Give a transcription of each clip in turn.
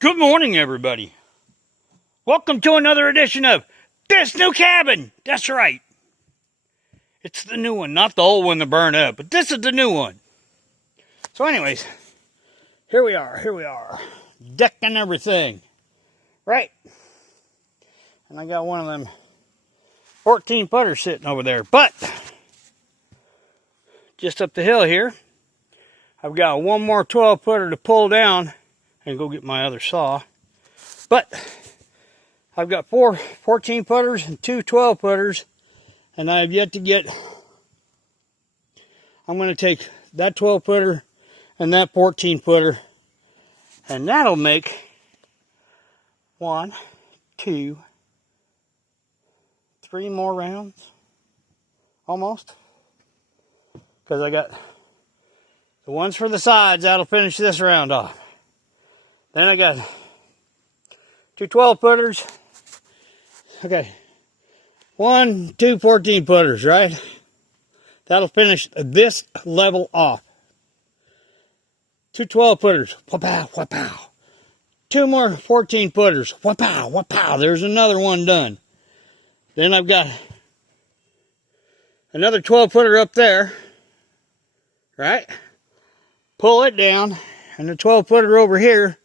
Good morning, everybody. Welcome to another edition of This New Cabin. That's right. It's the new one, not the old one that burned up, but this is the new one. So anyways, here we are. Decking everything. Right? And I got one of them 14 putters sitting over there. But, just up the hill here, I've got one more 12 putter to pull down and go get my other saw. But I've got 14 putters and 2 12 putters, and I have yet to get. I'm going to take that 12 putter and that 14 putter, and that'll make 1, 2, 3 more rounds, almost. Because I got the ones for the sides, that'll finish this round off. Then I got 2 12 putters. Okay. 1, 2 14 putters, right? That'll finish this level off. 2 12 putters. Wha-pow, wha-pow. 2 more 14 putters. Wha-pow, wha-pow. There's another one done. Then I've got another 12 footer up there. Right? Pull it down. And the 12 footer over here.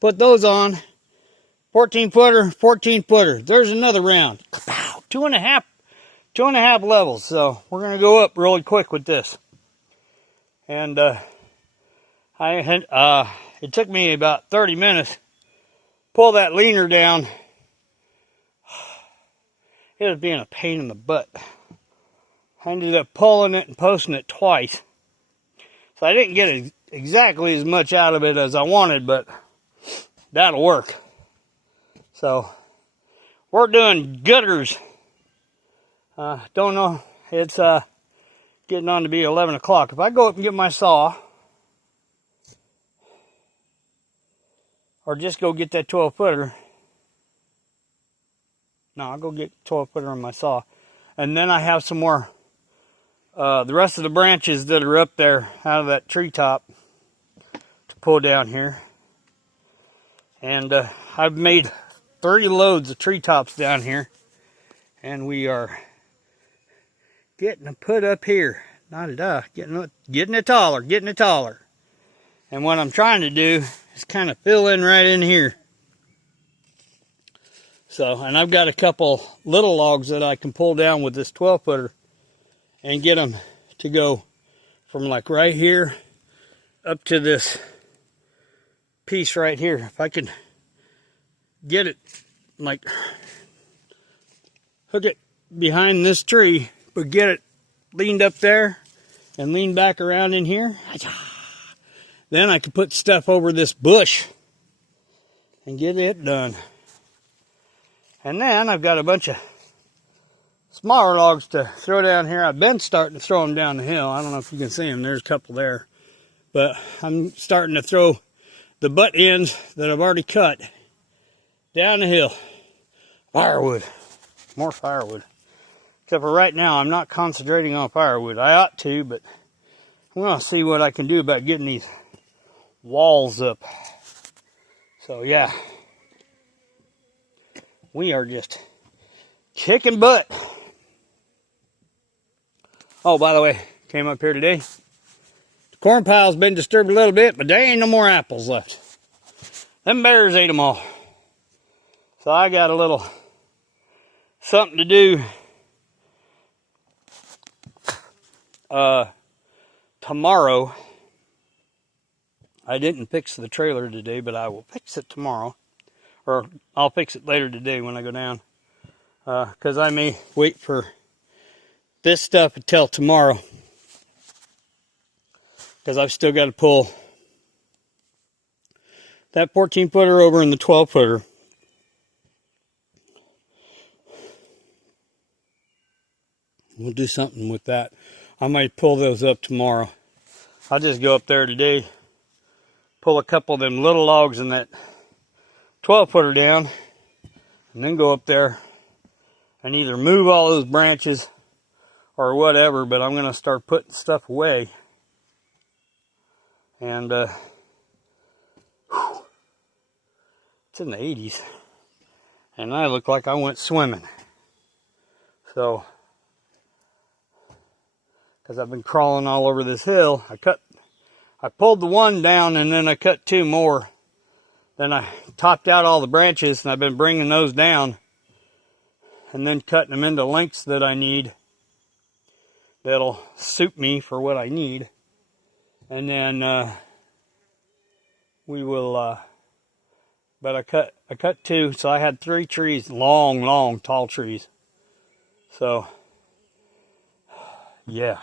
Put those on. 14 footer, 14 footer. There's another round. Kapow. 2.5 levels. So we're going to go up really quick with this. And it took me about 30 minutes. Pull that leaner down. It was being a pain in the butt. I ended up pulling it and posting it twice. So I didn't get exactly as much out of it as I wanted, but that'll work. So, we're doing gutters. Don't know, it's getting on to be 11 o'clock. If I go up and get my saw, or just go get that 12 footer, no, I'll go get 12 footer on my saw. And then I have some more, the rest of the branches that are up there out of that treetop to pull down here. And I've made 30 loads of treetops down here, and we are getting it put up here. Getting it taller. And what I'm trying to do is kind of fill in right in here. So, and I've got a couple little logs that I can pull down with this 12 footer and get them to go from like right here up to this piece right here. If I can get it, like, hook it behind this tree, but get it leaned up there and lean back around in here. Then I can put stuff over this bush and get it done. And then I've got a bunch of smaller logs to throw down here. I've been starting to throw them down the hill. I don't know if you can see them. There's a couple there. But I'm starting to throw the butt ends that I've already cut down the hill. Firewood. More firewood. Except for right now, I'm not concentrating on firewood. I ought to, but I'm going to see what I can do about getting these walls up. So, yeah. We are just kicking butt. Oh, by the way, came up here today. The corn pile's been disturbed a little bit, but there ain't no more apples left. Them bears ate them all. So I got a little something to do tomorrow. I didn't fix the trailer today, but I will fix it tomorrow. Or I'll fix it later today when I go down. Because I may wait for this stuff until tomorrow. Because I've still got to pull that 14 footer over in the 12 footer. We'll do something with that. I might pull those up tomorrow. I'll just go up there today, pull a couple of them little logs in that 12 footer down, and then go up there and either move all those branches or whatever, but I'm going to start putting stuff away. And It's in the 80s. And I look like I went swimming. So, because I've been crawling all over this hill, I pulled the one down and then I cut 2 more. Then I topped out all the branches and I've been bringing those down and then cutting them into lengths that I need that'll suit me for what I need. And then we will, but I cut 2, so I had 3 trees, long, tall trees. So, yeah,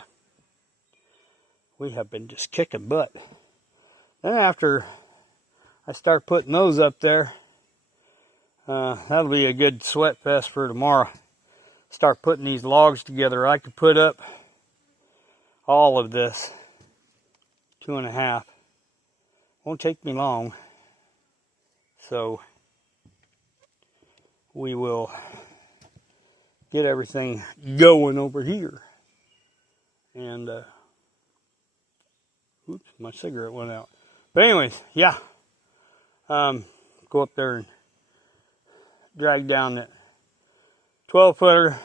we have been just kicking butt. Then after I start putting those up there, that'll be a good sweat fest for tomorrow. Start putting these logs together. I could put up all of this, 2.5. Won't take me long. So we will get everything going over here. And, oops, my cigarette went out. But anyways, yeah. Go up there and drag down that 12-footer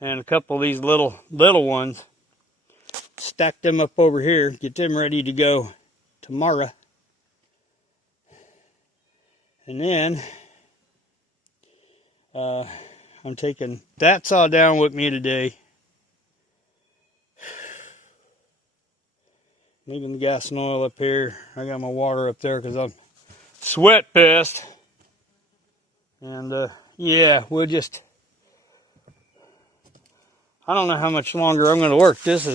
and a couple of these little ones. Stack them up over here. Get them ready to go tomorrow. And then I'm taking that saw down with me today. Leaving the gas and oil up here. I got my water up there because I'm sweat pissed. And yeah, we'll just, I don't know how much longer I'm going to work. This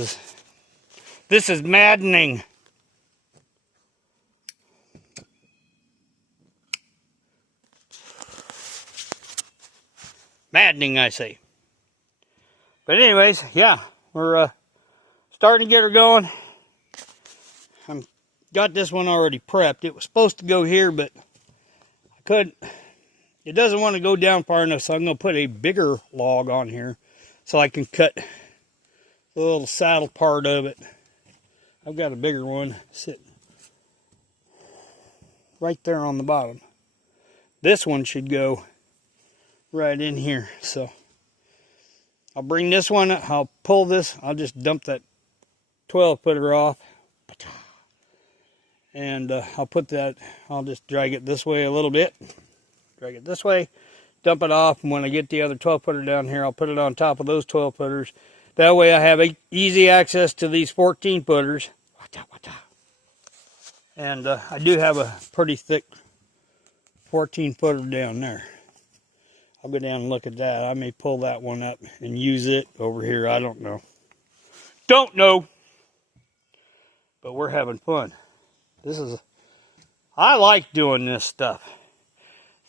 is maddening. Maddening, I say. But anyways, yeah, we're starting to get her going. Got this one already prepped. It was supposed to go here, but I couldn't. It doesn't want to go down far enough, so I'm going to put a bigger log on here so I can cut the little saddle part of it. I've got a bigger one sitting right there on the bottom. This one should go right in here. So I'll bring this one, I'll pull this, I'll just dump that 12-footer off. And I'll put that, I'll just drag it this way a little bit. Drag it this way, dump it off, and when I get the other 12-footer down here, I'll put it on top of those 12-footers. That way I have easy access to these 14-footers. And I do have a pretty thick 14-footer down there. I'll go down and look at that. I may pull that one up and use it over here. I don't know. Don't know. But we're having fun. I like doing this stuff.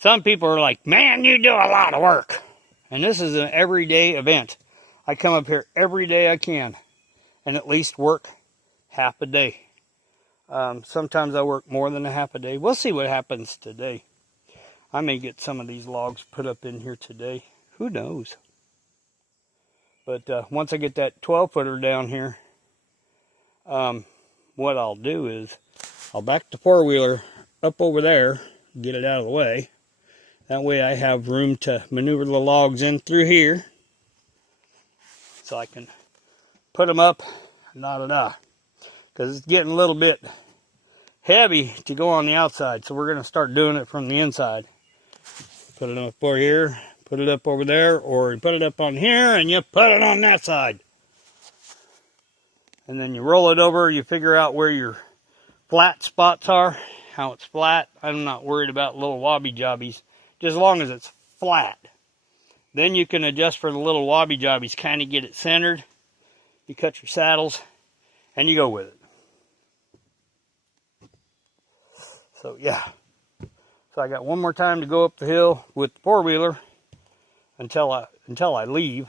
Some people are like, man, you do a lot of work. And this is an everyday event. I come up here every day I can and at least work half a day. Sometimes I work more than a half a day. We'll see what happens today. I may get some of these logs put up in here today. Who knows? But once I get that 12-footer down here, what I'll do is I'll back the 4-wheeler up over there, get it out of the way. That way I have room to maneuver the logs in through here. So I can put them up, because it's getting a little bit heavy to go on the outside. So we're going to start doing it from the inside. Put it up over here, put it up over there, or you put it up on here and you put it on that side. And then you roll it over, you figure out where your flat spots are, how it's flat. I'm not worried about little wobby jobbies, just as long as it's flat. Then you can adjust for the little wobby jobbies, kind of get it centered. You cut your saddles, and you go with it. So yeah. So I got one more time to go up the hill with the 4-wheeler until I leave.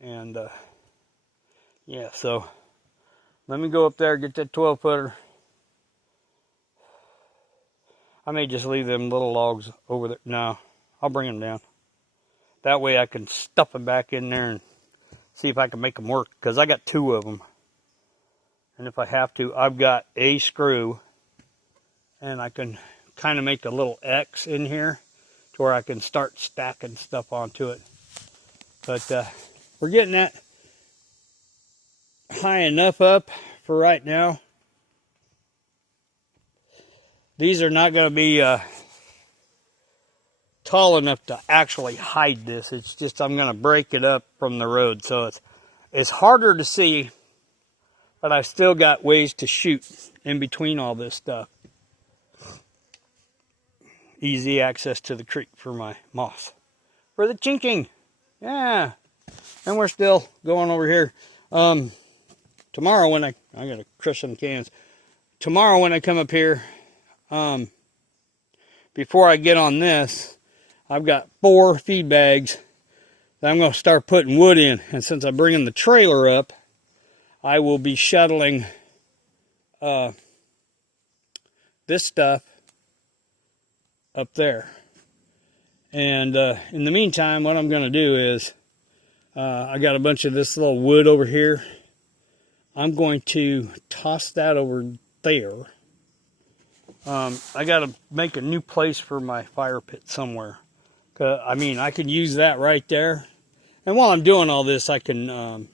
And yeah, so let me go up there, get that 12-footer. I may just leave them little logs over there. No, I'll bring them down. That way I can stuff them back in there and see if I can make them work. Because I got 2 of them. And if I have to, I've got a screw, and I can kind of make a little X in here to where I can start stacking stuff onto it. But we're getting that high enough up for right now. These are not going to be tall enough to actually hide this. It's just I'm going to break it up from the road, so it's harder to see, but I've still got ways to shoot in between all this stuff. Easy access to the creek for my moss. For the chinking. Yeah. And we're still going over here. Tomorrow when I gotta crush some cans. Tomorrow when I come up here, before I get on this, I've got 4 feed bags that I'm going to start putting wood in. And since I'm bringing the trailer up, I will be shuttling this stuff up there. And in the meantime, what I'm going to do is, I got a bunch of this little wood over here. I'm going to toss that over there. I got to make a new place for my fire pit somewhere. I mean, I can use that right there. And while I'm doing all this, I can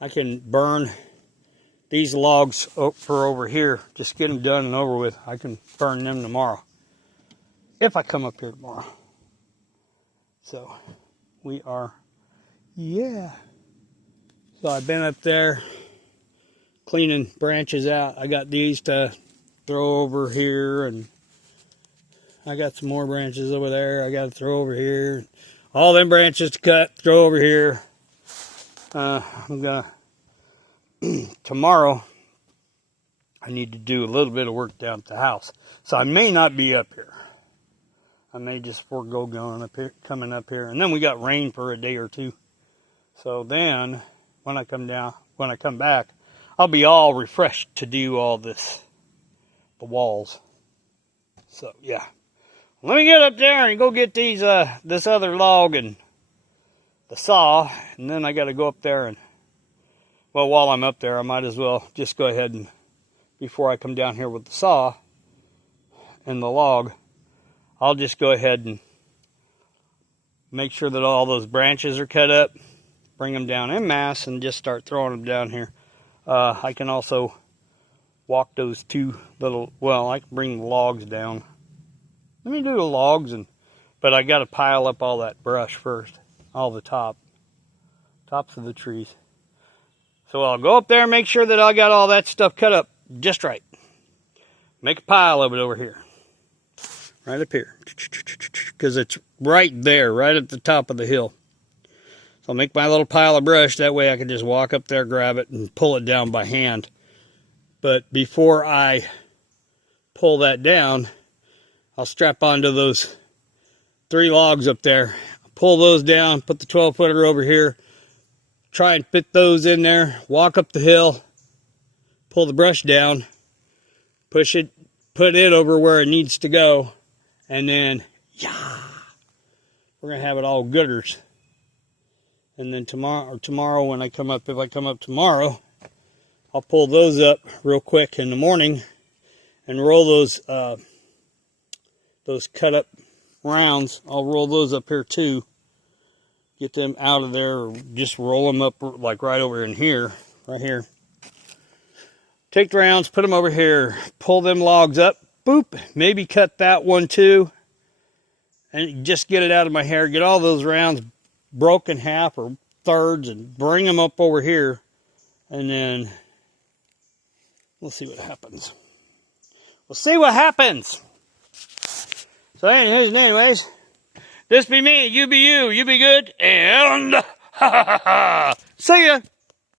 burn these logs for over here. Just get them done and over with. I can burn them tomorrow. If I come up here tomorrow. So, we are, yeah. So I've been up there cleaning branches out. I got these to throw over here, and I got some more branches over there I got to throw over here. All them branches to cut, throw over here. I'm gonna, tomorrow, I need to do a little bit of work down at the house. So I may not be up here. I may just forego going up here, coming up here. And then we got rain for a day or two. So then, when I come back, I'll be all refreshed to do all this, the walls. So, yeah. Let me get up there and go get these, this other log and the saw. And then I got to go up there and, well, while I'm up there, I might as well just go ahead and, before I come down here with the saw and the log, I'll just go ahead and make sure that all those branches are cut up, bring them down en masse, and just start throwing them down here. I can also walk those 2 little, well, I can bring the logs down. Let me do the logs, but I got to pile up all that brush first, all the tops of the trees. So I'll go up there and make sure that I got all that stuff cut up just right. Make a pile of it over here. Right up here. Because it's right there, right at the top of the hill. So I'll make my little pile of brush. That way I can just walk up there, grab it, and pull it down by hand. But before I pull that down, I'll strap onto those 3 logs up there. Pull those down, put the 12-footer over here. Try and fit those in there. Walk up the hill. Pull the brush down. Push it. Put it over where it needs to go. And then, yeah, we're going to have it all gooders. And then tomorrow when I come up, if I come up tomorrow, I'll pull those up real quick in the morning and roll those cut up rounds. I'll roll those up here too. Get them out of there, or just roll them up like right over in here, right here. Take the rounds, put them over here, pull them logs up. Boop, maybe cut that one too, and just get it out of my hair. Get all those rounds broken half or thirds and bring them up over here, and then we'll see what happens. We'll see what happens. So anyways, this be me, you be you, you be good, and see ya.